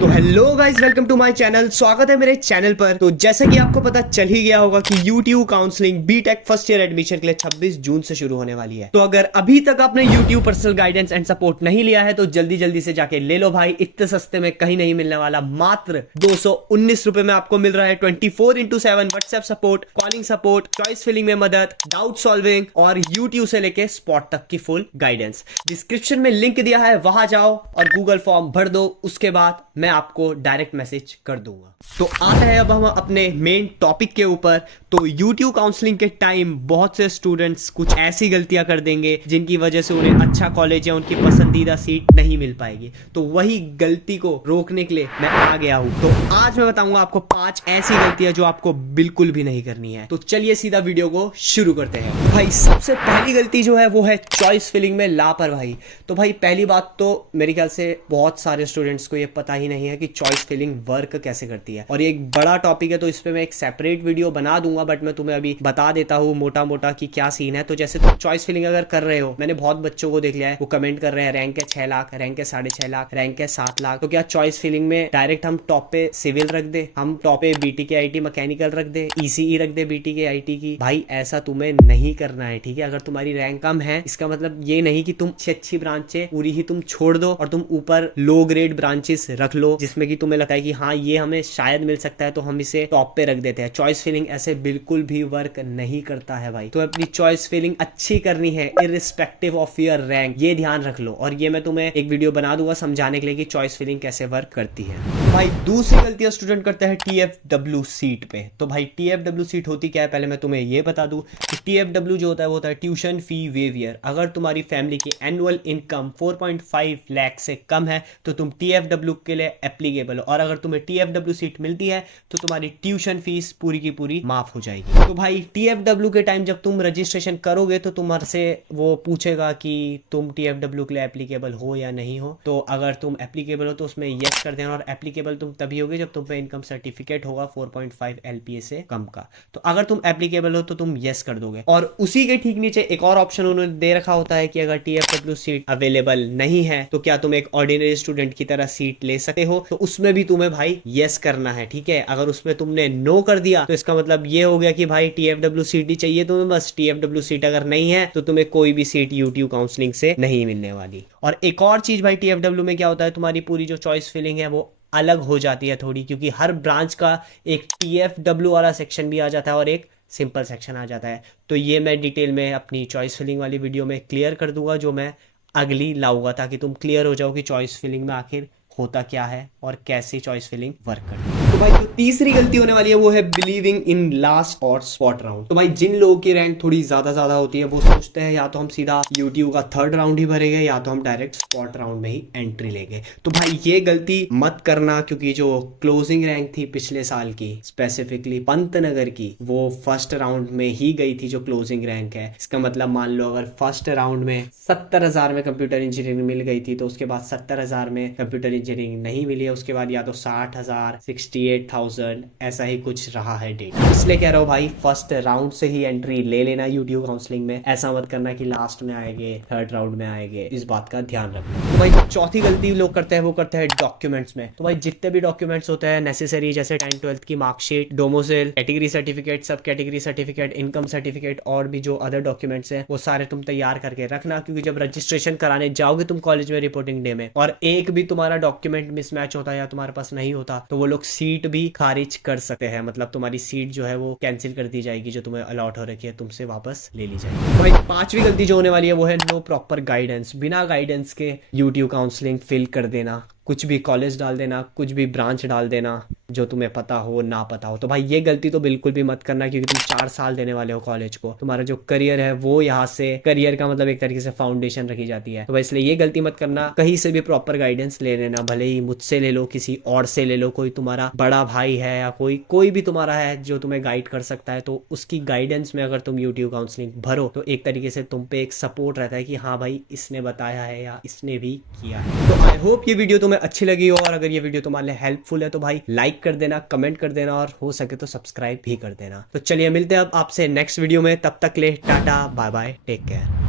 तो hello guys, welcome to my channel. स्वागत है मेरे चैनल पर। तो जैसे कि आपको पता चल ही गया होगा कि YouTube counselling BTech first year admission के लिए 26 जून से शुरू होने वाली है। तो अगर अभी तक आपने YouTube personal guidance and support नहीं लिया है तो जल्दी जल्दी से जाके ले लो भाई। इतने सस्ते में कहीं नहीं मिलने वाला। मात्र 219 रुपए में आपको मिल रहा है 24/7 WhatsApp support, calling support, choice filling में मदद, डाउट सॉल्विंग और यूट्यूब से लेके स्पॉट तक की फुल गाइडेंस। डिस्क्रिप्शन में लिंक दिया है, वहां जाओ और गूगल फॉर्म भर दो। उसके बाद मैं आपको डायरेक्ट मैसेज कर दूंगा। तो आते हैं अब हम अपने मेन टॉपिक के ऊपर। तो YouTube काउंसलिंग के टाइम बहुत से स्टूडेंट्स कुछ ऐसी गलतियां कर देंगे जिनकी वजह से उन्हें अच्छा कॉलेज या उनकी पसंदीदा सीट नहीं मिल पाएगी। तो वही गलती को रोकने के लिए मैं आ गया हूं। तो आज मैं बताऊंगा आपको 5 ऐसी गलतियां जो आपको बिल्कुल भी नहीं करनी है। तो चलिए सीधा वीडियो को शुरू करते हैं। भाई सबसे पहली गलती जो है वो है चॉइस फिलिंग में लापरवाही। तो भाई पहली बात तो मेरे ख्याल से बहुत सारे स्टूडेंट्स को ये पता ही नहीं है कि चॉइस फिलिंग वर्क कैसे करती है, और ये एक बड़ा टॉपिक है। तो इस पे मैं एक सेपरेट वीडियो बना दूंगा, बट मैं तुम्हें अभी बता देता हूँ मोटा मोटा कि क्या सीन है। तो जैसे तुम चॉइस फिलिंग अगर कर रहे हो, मैंने बहुत बच्चों को देख लिया है, वो कमेंट कर रहे हैं रैंक है 6 लाख, रैंक है 6.5 लाख, रैंक है 7 लाख। तो क्या चॉइस फिलिंग में डायरेक्ट हम टॉप पे सिविल रख दे, हम टॉप पे बीटीके आईटी मैकेनिकल रख दे, ईसीई रख दे बीटीके आईटी की? भाई ऐसा तुम्हें नहीं करना है, ठीक है। अगर तुम्हारी रैंक कम है इसका मतलब ये नहीं कि तुम अच्छी ब्रांचें पूरी ही तुम छोड़ दो और तुम ऊपर लो ग्रेड ब्रांचेस रख लो जिसमें कि तुम्हें लगता है कि हाँ ये हमें शायद मिल सकता है तो हम इसे टॉप पे रख देते हैं। चॉइस फिलिंग ऐसे बिल्कुल भी वर्क नहीं करता है भाई। तो अपनी चॉइस फिलिंग अच्छी करनी है इररिस्पेक्टिव ऑफ योर रैंक, ये ध्यान रख लो। और ये मैं तुम्हें एक वीडियो बना दूंगा समझाने के लिए कि चॉइस फिलिंग कैसे वर्क करती है। भाई दूसरी गलती स्टूडेंट करते हैं TFW सीट पे। तो भाई TFW सीट होती क्या है, पहले मैं तुम्हें ये बता दूं कि TFW जो होता है वो होता है ट्यूशन फी वेवियर। अगर तुम्हारी फैमिली की एनुअल इनकम 4.5 लाख से कम है तो तुम TFW के लिए एप्लीकेबल हो, और अगर तुम्हें TFW सीट मिलती है तो तुम्हारी ट्यूशन फीस पूरी की पूरी माफ हो जाएगी। तो भाई TFW के टाइम जब तुम रजिस्ट्रेशन करोगे तो तुम्हारे वो पूछेगा कि तुम TFW के लिए एप्लीकेबल हो या नहीं हो। तो अगर तुम एप्लीकेबल हो तो उसमें यस कर देना, और एप्लीकेबल तुम तभी होगे जब तुम पे इनकम सर्टिफिकेट होगा 4.5 LPA से कम का। तो अगर तुम एप्लीकेबल हो तो तुम यस कर दोगे। और उसी के ठीक नीचे एक और ऑप्शन उन्होंने दे रखा होता है कि अगर TFW सीट अवेलेबल नहीं है तो क्या तुम एक ऑर्डिनरी स्टूडेंट की तरह सीट ले सकते हो। तो उसमें भी तुम्हें भाई यस करना है, ठीक है। अगर उसमें तुमने नो कर दिया तो इसका मतलब ये हो गया कि भाई TFW सीट ही चाहिए तुम्हें बस। TFW सीट अगर नहीं है तो तुम्हें कोई भी सीट YouTube काउंसलिंग से नहीं मिलने वाली। और एक और चीज भाई TFW में क्या होता है, तुम्हारी पूरी जो चॉइस फिलिंग है वो अलग हो जाती है थोड़ी, क्योंकि हर ब्रांच का एक TFW वाला सेक्शन भी आ जाता है और एक सिंपल सेक्शन आ जाता है। तो ये मैं डिटेल में अपनी चॉइस फिलिंग वाली वीडियो में क्लियर कर दूंगा, जो मैं अगली लाऊंगा, ताकि तुम क्लियर हो जाओ कि चॉइस फिलिंग में आखिर होता क्या है और कैसे चॉइस फिलिंग वर्क करती है। तो भाई जो तीसरी गलती होने वाली है वो है बिलीविंग इन लास्ट और स्पॉट राउंड। तो भाई जिन लोगों की रैंक थोड़ी ज्यादा होती है वो सोचते हैं या तो हम सीधा यूट्यूब का 3rd राउंड ही भरेंगे या तो हम डायरेक्ट स्पॉट राउंड में ही एंट्री लेंगे। तो भाई ये गलती मत करना, क्योंकि जो क्लोजिंग रैंक थी पिछले साल की, स्पेसिफिकली पंतनगर की, वो 1st राउंड में ही गई थी जो क्लोजिंग रैंक है। इसका मतलब मान लो अगर 1st राउंड में 70,000 में कंप्यूटर इंजीनियरिंग मिल गई थी तो उसके बाद 70,000 में कंप्यूटर इंजीनियरिंग नहीं मिली है, उसके बाद या तो 60,000, 68,000 ऐसा ही कुछ रहा है डेटा। इसलिए कह रहा हूँ भाई 1st राउंड से ही एंट्री ले लेना यूट्यूब काउंसलिंग में। ऐसा मत करना कि लास्ट में आएंगे, 3rd राउंड में आएंगे, इस बात का ध्यान रखना। तो भाई चौथी गलती लोग करते हैं वो करते हैं डॉक्यूमेंट्स में। तो भाई जितने भी डॉक्यूमेंट्स होते हैं नेसेसरी, जैसे 10th 12th की मार्कशीट, डोमोसिल, कैटेगरी सर्टिफिकेट, सब कैटेगरी सर्टिफिकेट, इनकम सर्टिफिकेट और भी जो अदर डॉक्यूमेंट्स हैं वो सारे तुम तैयार करके रखना, क्योंकि जब रजिस्ट्रेशन कराने जाओगे तुम कॉलेज में रिपोर्टिंग डे में और एक भी तुम्हारा डॉक्यूमेंट मिसमैच होता है या तुम्हारे पास नहीं होता तो वो लोग सीट भी खारिज कर सकते हैं। मतलब तुम्हारी सीट जो है वो कैंसिल कर दी जाएगी, जो तुम्हें अलॉट हो रखी है तुमसे वापस ले ली जाएगी। भाई 5वीं गलती जो होने वाली है वो है नो प्रॉपर गाइडेंस। बिना गाइडेंस के यूट्यूब काउंसलिंग फिल कर देना, कुछ भी कॉलेज डाल देना, कुछ भी ब्रांच डाल देना जो तुम्हें पता हो ना पता हो। तो भाई ये गलती तो बिल्कुल भी मत करना, क्योंकि तुम 4 साल देने वाले हो कॉलेज को। तुम्हारा जो करियर है वो यहाँ से, करियर का मतलब एक तरीके से फाउंडेशन रखी जाती है। तो भाई इसलिए ये गलती मत करना। कहीं से भी प्रॉपर गाइडेंस ले लेना, भले ही मुझसे ले लो, किसी और से ले लो, कोई तुम्हारा बड़ा भाई है या कोई भी तुम्हारा है जो तुम्हें गाइड कर सकता है, तो उसकी गाइडेंस में अगर तुम यूट्यूब काउंसलिंग भरो तो एक तरीके से तुम पे एक सपोर्ट रहता है कि हाँ भाई इसने बताया है या इसने भी किया है। तो आई होप ये वीडियो तुम्हें अच्छी लगी हो, और अगर ये वीडियो तुम्हारे लिए हेल्पफुल है तो भाई लाइक कर देना, कमेंट कर देना और हो सके तो सब्सक्राइब भी कर देना। तो चलिए मिलते हैं अब आपसे नेक्स्ट वीडियो में, तब तक ले tata bye bye, take care.